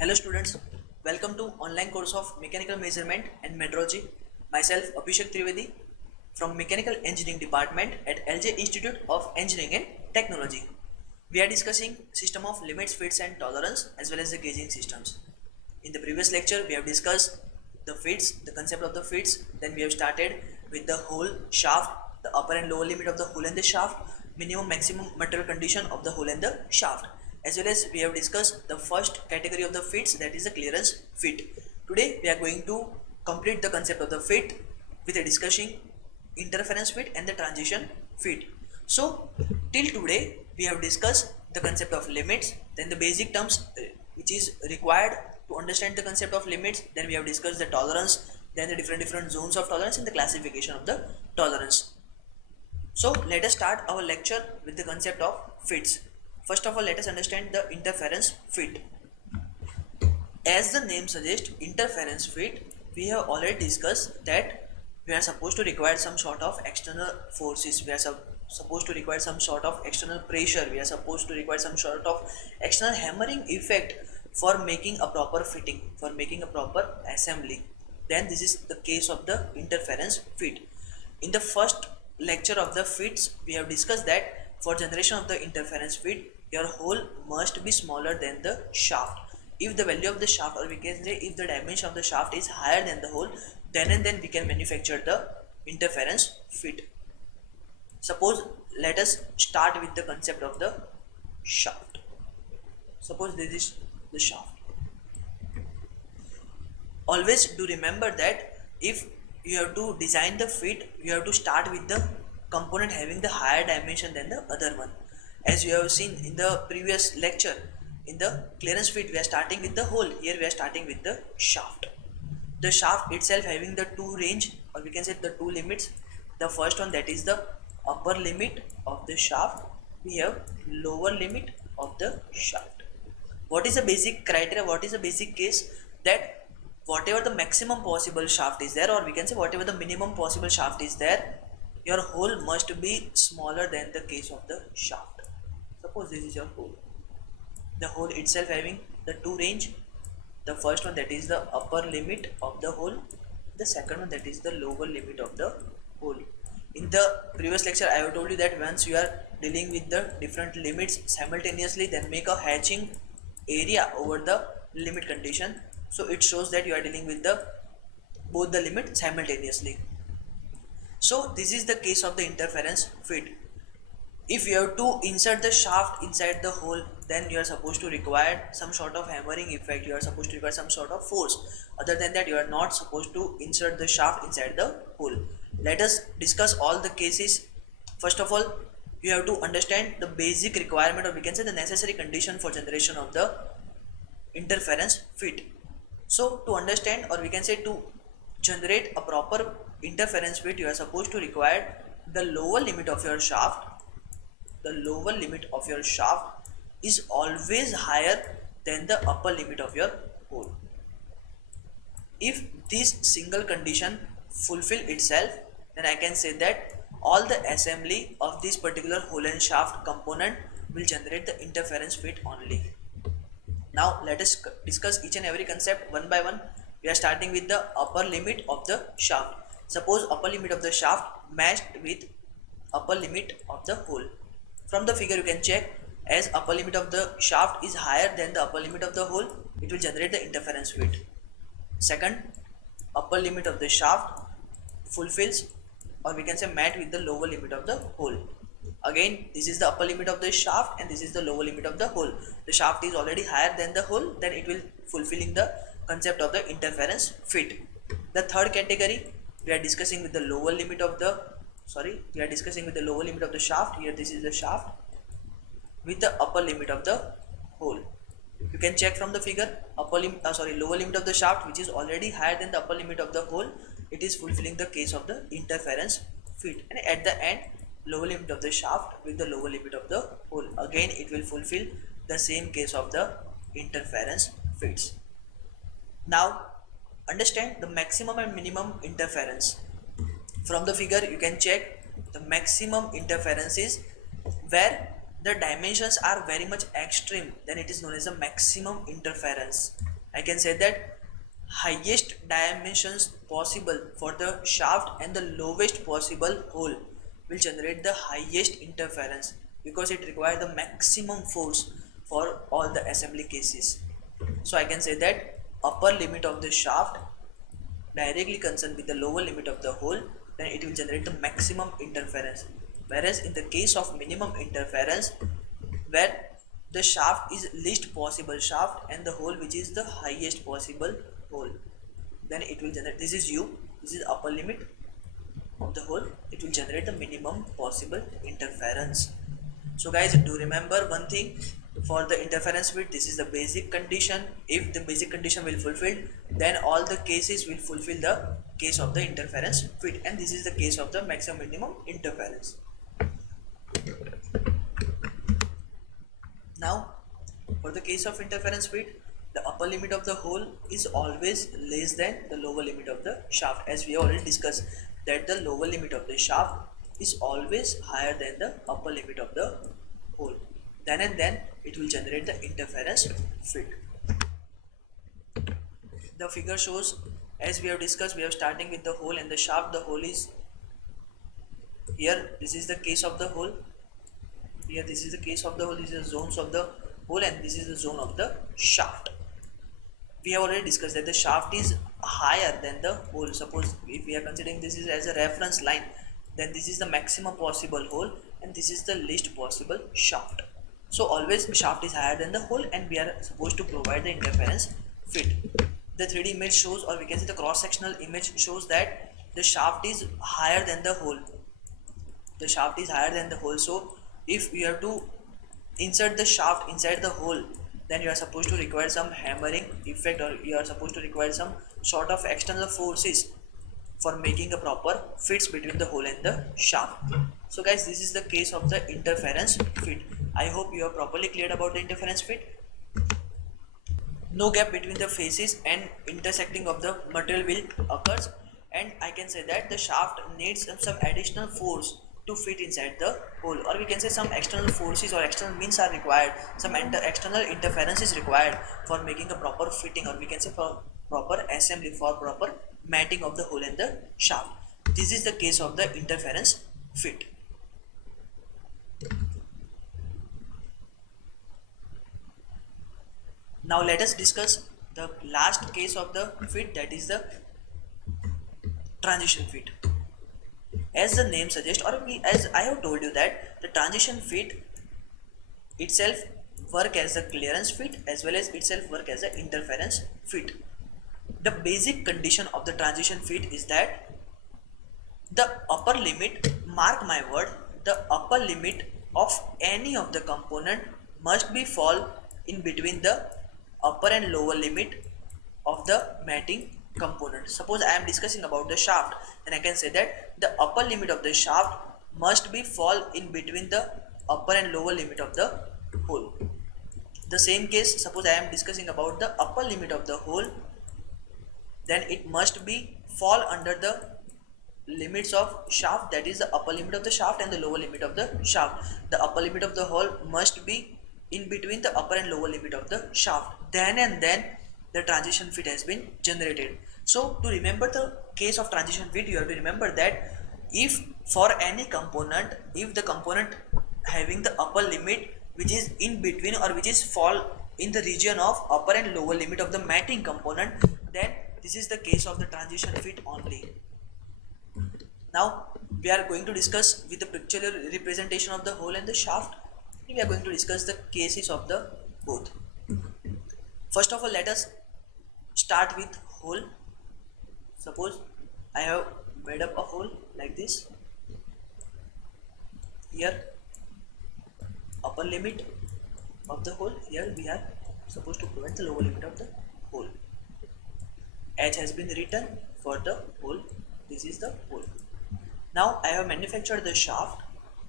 Hello students, welcome to online course of Mechanical Measurement and Metrology. Myself Abhishek Trivedi from Mechanical Engineering Department at LJ Institute of Engineering and Technology. We are discussing system of limits, fits and tolerance as well as the gauging systems. In the previous lecture we have discussed the fits, the concept of the fits, then we have started with the hole, shaft, the upper and lower limit of the hole and the shaft, minimum maximum material condition of the hole and the shaft, as well as we have discussed the first category of the fits, that is the clearance fit. Today we are going to complete the concept of the fit with a discussing interference fit and the transition fit. So till today we have discussed the concept of limits, then the basic terms which is required to understand the concept of limits, then we have discussed the tolerance, then the different zones of tolerance and the classification of the tolerance. So let us start our lecture with the concept of fits. First of all, let us understand the interference fit. As the name suggests, interference fit, we have already discussed that we are supposed to require some sort of external forces, we are supposed to require some sort of external pressure, we are supposed to require some sort of external hammering effect for making a proper fitting, for making a proper assembly. Then this is the case of the interference fit. In the first lecture of the fits, we have discussed that for generation of the interference fit, your hole must be smaller than the shaft. If the value of the shaft, or we can say if the dimension of the shaft is higher than the hole, then and then we can manufacture the interference fit. Suppose let us start with the concept of the shaft. Suppose this is the shaft. Always do remember that if you have to design the fit, you have to start with the component having the higher dimension than the other one. As you have seen in the previous lecture, in the clearance fit we are starting with the hole, here we are starting with the shaft. The shaft itself having the two range, or we can say the two limits. The first one, that is the upper limit of the shaft, we have lower limit of the shaft. What is the basic criteria, what is the basic case, that whatever the maximum possible shaft is there, or we can say whatever the minimum possible shaft is there, your hole must be smaller than the case of the shaft. Suppose this is your hole, the hole itself having the two range. The first one, that is the upper limit of the hole, the second one, that is the lower limit of the hole. In the previous lecture I have told you that once you are dealing with the different limits simultaneously, then make a hatching area over the limit condition, so it shows that you are dealing with the both the limit simultaneously. So this is the case of the interference fit. If you have to insert the shaft inside the hole, then you are supposed to require some sort of hammering effect, you are supposed to require some sort of force. Other than that, you are not supposed to insert the shaft inside the hole. Let us discuss all the cases. First of all, you have to understand the basic requirement, or we can say the necessary condition for generation of the interference fit. So to understand, or we can say to generate a proper interference fit, you are supposed to require the lower limit of your shaft. The lower limit of your shaft is always higher than the upper limit of your hole. If this single condition fulfill itself, then I can say that all the assembly of this particular hole and shaft component will generate the interference fit only. Now let us discuss each and every concept one by one. We are starting with the upper limit of the shaft. Suppose upper limit of the shaft matched with upper limit of the hole. From the figure you can check, as upper limit of the shaft is higher than the upper limit of the hole, it will generate the interference fit. Second, upper limit of the shaft fulfills, or we can say match with the lower limit of the hole. Again, this is the upper limit of the shaft and this is the lower limit of the hole. The shaft is already higher than the hole, then it will fulfilling the concept of the interference fit. The third category, we are discussing with the lower limit of the we are discussing with the lower limit of the shaft. Here this is the shaft with the upper limit of the hole. You can check from the figure, lower limit of the shaft which is already higher than the upper limit of the hole, it is fulfilling the case of the interference fit. And at the end, lower limit of the shaft with the lower limit of the hole, again it will fulfill the same case of the interference fits. Now understand the maximum and minimum interference. From the figure you can check the maximum interference is where the dimensions are very much extreme, then it is known as the maximum interference. I can say that highest dimensions possible for the shaft and the lowest possible hole will generate the highest interference because it requires the maximum force for all the assembly cases. So I can say that upper limit of the shaft directly concerned with the lower limit of the hole, then it will generate the maximum interference. Whereas in the case of minimum interference, where the shaft is least possible shaft and the hole which is the highest possible hole, then it will generate, this is u, this is upper limit of the hole, it will generate the minimum possible interference. So guys, do remember one thing, for the interference width, this is the basic condition. If the basic condition will fulfill, then all the cases will fulfill the case of the interference width, and this is the case of the maximum minimum interference. Now for the case of interference width, the upper limit of the hole is always less than the lower limit of the shaft, as we already discussed that the lower limit of the shaft is always higher than the upper limit of the hole. Then and then it will generate the interference field. The figure shows, as we have discussed, we are starting with the hole and the shaft. The hole is here, this is the case of the hole. Here this is the case of the hole, this is the zones of the hole, and this is the zone of the shaft. We have already discussed that the shaft is higher than the hole. Suppose if we are considering this is as a reference line, then this is the maximum possible hole and this is the least possible shaft. So always shaft is higher than the hole and we are supposed to provide the interference fit. The 3D image shows, or we can say the cross-sectional image shows that the shaft is higher than the hole. The shaft is higher than the hole. So if we have to insert the shaft inside the hole, then you are supposed to require some hammering effect, or you are supposed to require some sort of external forces for making a proper fits between the hole and the shaft. So guys, this is the case of the interference fit. I hope you are properly cleared about the interference fit. No gap between the faces and intersecting of the material will occurs, and I can say that the shaft needs some additional force to fit inside the hole, or we can say some external forces or external means are required, some external interference is required for making a proper fitting, or we can say for proper assembly, for proper matting of the hole and the shaft. This is the case of the interference fit. Now let us discuss the last case of the fit, that is the transition fit. As the name suggests, or as I have told you that the transition fit itself work as a clearance fit as well as itself work as an interference fit. The basic condition of the transition fit is that the upper limit, mark my word, the upper limit of any of the component must be fall in between the upper and lower limit of the matting component. Suppose I am discussing about the shaft, then I can say that the upper limit of the shaft must be fall in between the upper and lower limit of the hole. The same case, suppose I am discussing about the upper limit of the hole, then it must be fall under the limits of shaft, that is the upper limit of the shaft and the lower limit of the shaft. The upper limit of the hole must be in between the upper and lower limit of the shaft. Then and then the transition fit has been generated. So to remember the case of transition fit, you have to remember that if for any component, if the component having the upper limit which is in between or which is fall in the region of upper and lower limit of the matting component, then this is the case of the transition fit only. Now we are going to discuss with the pictorial representation of the hole and the shaft. We are going to discuss the cases of the both. First of all, let us start with hole. Suppose I have made up a hole like this. Here upper limit of the hole, here we are supposed to provide the lower limit of the hole. H has been written for the hole. This is the hole. Now I have manufactured the shaft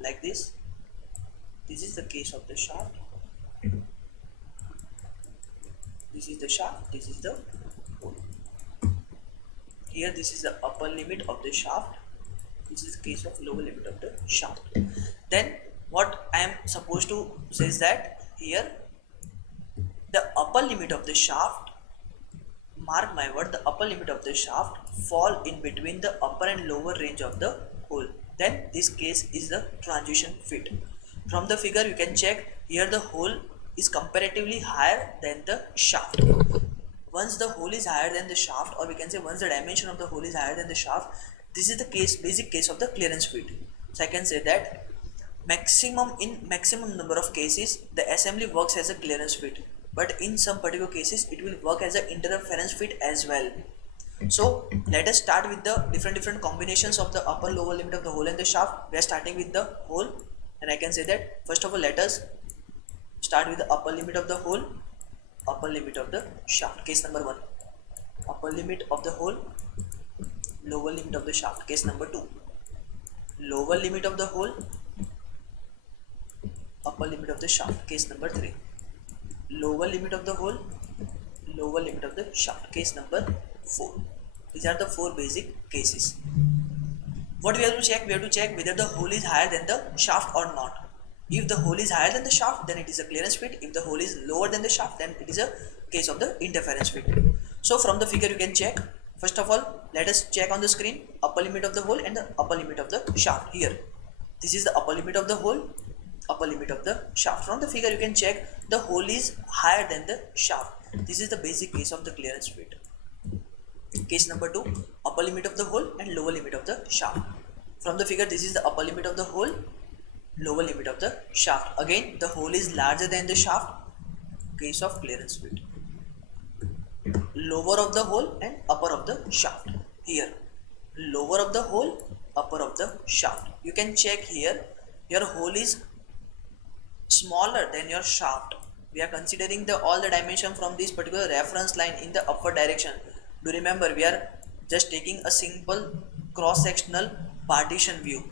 like this. This is the case of the shaft. This is the shaft, this is the hole. Here this is the upper limit of the shaft. This is the case of lower limit of the shaft. Then what I am supposed to say is that here the upper limit of the shaft, mark my word, the upper limit of the shaft fall in between the upper and lower range of the hole, then this case is the transition fit. From the figure you can check here the hole is comparatively higher than the shaft. Once the hole is higher than the shaft, or we can say once the dimension of the hole is higher than the shaft, this is the case, basic case of the clearance fit. So I can say that maximum number of cases the assembly works as a clearance fit, but in some particular cases it will work as an interference fit as well. So let us start with the different combinations of the upper lower limit of the hole and the shaft. We are starting with the hole, and I can say that first of all let us start with the upper limit of the hole, upper limit of the shaft, case number 1. Upper limit of the hole, lower limit of the shaft, case number 2. Lower limit of the hole, upper limit of the shaft, case number 3. Lower limit of the hole, lower limit of the shaft, case number 4. These are the 4 basic cases. What we have to check? We have to check whether the hole is higher than the shaft or not. If the hole is higher than the shaft, then it is a clearance fit. If the hole is lower than the shaft, then it is a case of the interference fit. So from the figure you can check. First of all, let us check on the screen upper limit of the hole and the upper limit of the shaft. Here, this is the upper limit of the hole, upper limit of the shaft. From the figure you can check the hole is higher than the shaft. This is the basic case of the clearance fit. Case number 2, upper limit of the hole and lower limit of the shaft. From the figure, this is the upper limit of the hole, lower limit of the shaft. Again, the hole is larger than the shaft, case of clearance fit. Lower of the hole and upper of the shaft. Here, lower of the hole, upper of the shaft. You can check here, your hole is smaller than your shaft. We are considering all the dimension from this particular reference line in the upward direction. Do remember, we are just taking a simple cross-sectional partition view.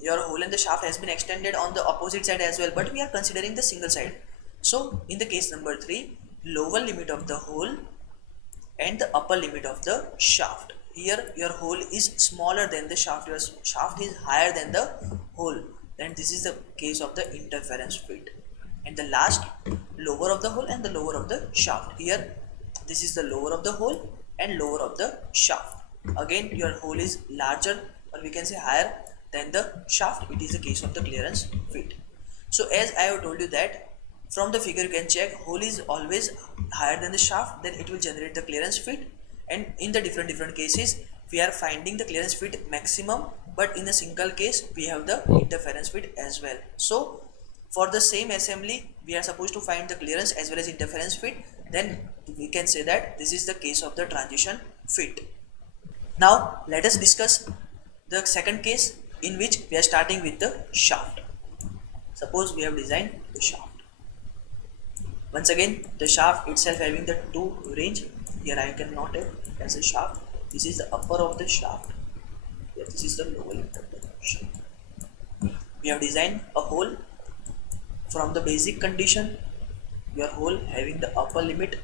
Your hole in the shaft has been extended on the opposite side as well, but we are considering the single side. So in the case number 3, lower limit of the hole and the upper limit of the shaft. Here your hole is smaller than the shaft, your shaft is higher than the hole, then this is the case of the interference fit. And the last, lower of the hole and the lower of the shaft. Here this is the lower of the hole and lower of the shaft. Again, your hole is larger, or we can say higher than the shaft. It is the case of the clearance fit. So as I have told you that from the figure you can check hole is always higher than the shaft, then it will generate the clearance fit. And in the different cases we are finding the clearance fit maximum, but in a single case we have the interference fit as well. So for the same assembly we are supposed to find the clearance as well as interference fit, then we can say that this is the case of the transition fit. Now let us discuss the second case in which we are starting with the shaft. Suppose we have designed the shaft. Once again, the shaft itself having the 2 range. Here I can note it as a shaft. This is the upper of the shaft. Here this is the lower limit of the shaft. We have designed a hole. From the basic condition, your hole having the upper limit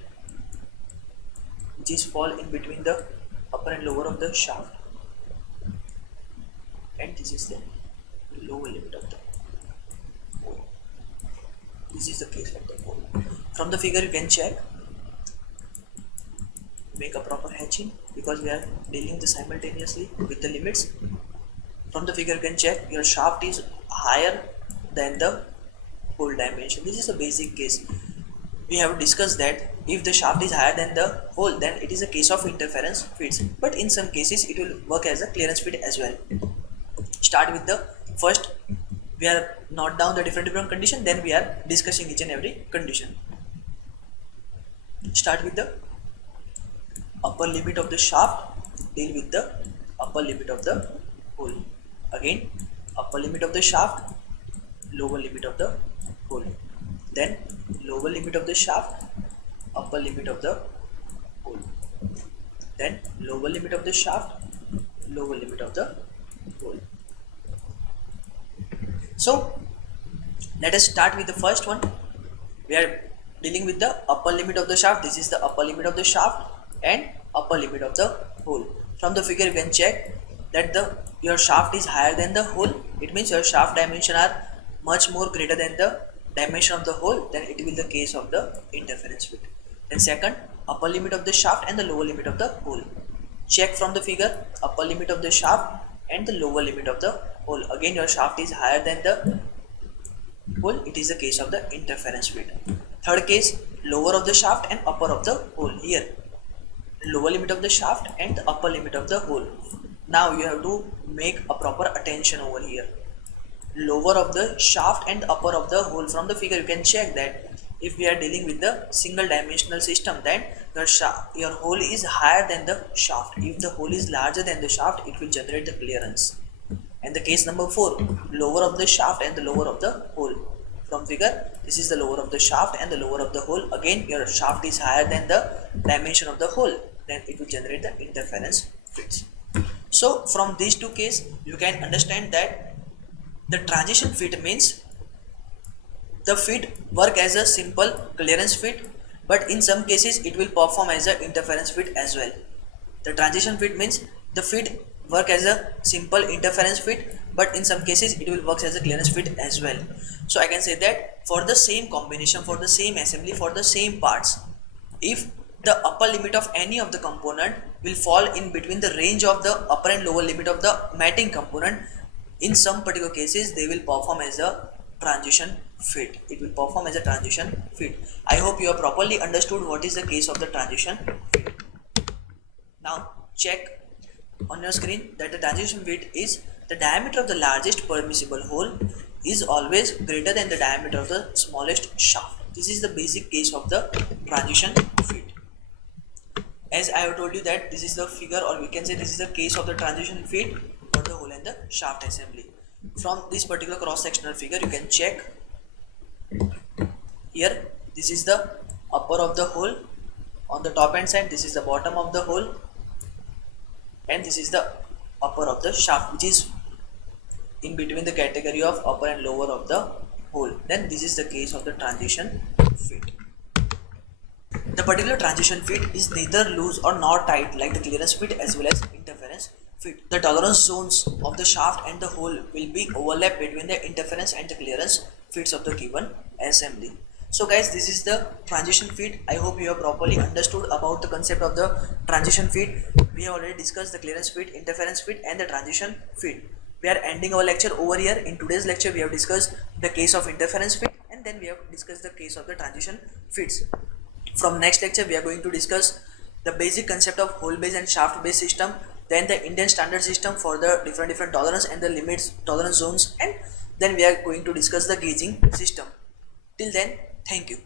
which is fall in between the upper and lower of the shaft, and this is the lower limit of the hole. This is the case of the hole. From the figure you can check, make a proper hatching because we are dealing this simultaneously with the limits. From the figure you can check your shaft is higher than the hole dimension. This is a basic case. We have discussed that if the shaft is higher than the hole, then it is a case of interference fits, but in some cases it will work as a clearance fit as well. Start with the first, we are note down the different condition, then we are discussing each and every condition. Start with the upper limit of the shaft, deal with the upper limit of the hole. Again, upper limit of the shaft, lower limit of the hole. Then lower limit of the shaft, upper limit of the hole. Then lower limit of the shaft, lower limit of the hole. So let us start with the first one. We are dealing with the upper limit of the shaft. This is the upper limit of the shaft and upper limit of the hole. From the figure you can check that your shaft is higher than the hole. It means your shaft dimension are much more greater than the dimension of the hole, then it will be the case of the interference fit. Then second, upper limit of the shaft and the lower limit of the hole. Check from the figure, upper limit of the shaft and the lower limit of the hole. Again, your shaft is higher than the hole, it is the case of the interference fit. Third case, lower of the shaft and upper of the hole. Here, lower limit of the shaft and the upper limit of the hole. Now you have to make a proper attention over here. Lower of the shaft and upper of the hole. From the figure you can check that if we are dealing with the single dimensional system, then your hole is higher than the shaft. If the hole is larger than the shaft, it will generate the clearance. And the case number 4, lower of the shaft and the lower of the hole. From figure, this is the lower of the shaft and the lower of the hole. Again, your shaft is higher than the dimension of the hole, then it will generate the interference fits. So from these two cases, you can understand that the transition fit means the fit work as a simple clearance fit, but in some cases it will perform as an interference fit as well. The transition fit means the fit work as a simple interference fit, but in some cases it will work as a clearance fit as well. So I can say that for the same combination, for the same assembly, for the same parts, if the upper limit of any of the component will fall in between the range of the upper and lower limit of the matching component, in some particular cases they will perform as a transition fit. It will perform as a transition fit. I hope you have properly understood what is the case of the transition fit. Now check on your screen that the transition fit is the diameter of the largest permissible hole is always greater than the diameter of the smallest shaft. This is the basic case of the transition fit. As I have told you that this is the figure, or we can say this is the case of the transition fit for the hole and the shaft assembly. From this particular cross sectional figure you can check here, this is the upper of the hole on the top hand side, this is the bottom of the hole, and this is the upper of the shaft, which is in between the category of upper and lower of the hole. Then this is the case of the transition fit. The particular transition fit is neither loose or nor tight like the clearance fit as well as interference fit. The tolerance zones of the shaft and the hole will be overlap between the interference and the clearance fits of the given assembly. So guys, this is the transition fit. I hope you have properly understood about the concept of the transition fit. We have already discussed the clearance fit, interference fit and the transition fit. We are ending our lecture over here. In today's lecture we have discussed the case of interference fit and then we have discussed the case of the transition fits. From next lecture we are going to discuss the basic concept of hole base and shaft base system, then the Indian standard system for the different tolerance and the limits, tolerance zones, and then we are going to discuss the gauging system. Till then, thank you.